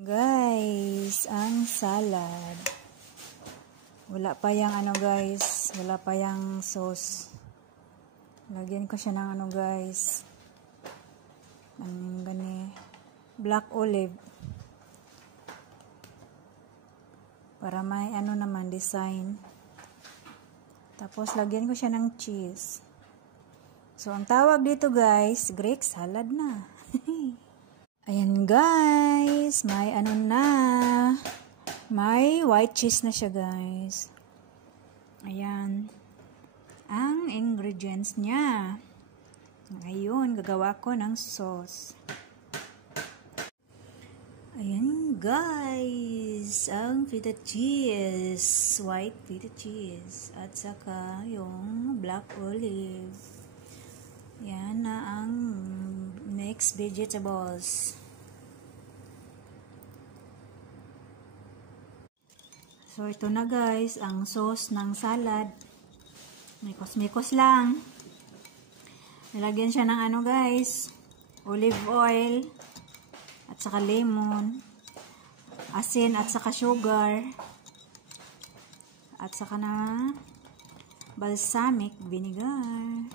Guys, ang salad. Wala pa yung guys, wala pa yung sauce. Lagyan ko siya ng guys. Gani, black olive. Para may naman design. Tapos lagyan ko siya ng cheese. So ang tawag dito guys, Greek salad na. Ayan guys, may na. May white cheese na siya guys. Ayan. Ang ingredients niya. Ngayon, gagawa ko ng sauce. Ayan guys, ang feta cheese. White feta cheese. At saka yung black olive. Yan na ang mixed vegetables. So, ito na guys, ang sauce ng salad. Mikos-mikos lang. Nilagyan siya ng guys, olive oil, at saka lemon, asin, at saka sugar, at saka na balsamic vinegar.